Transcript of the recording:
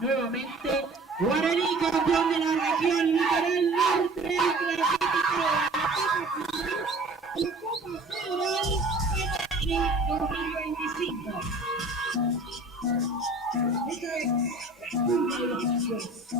nuevamente Guarani, campeón de la región litoral norte del clasificado de la Copa Federal en el 2025. Esta es la cumbia de los campeones.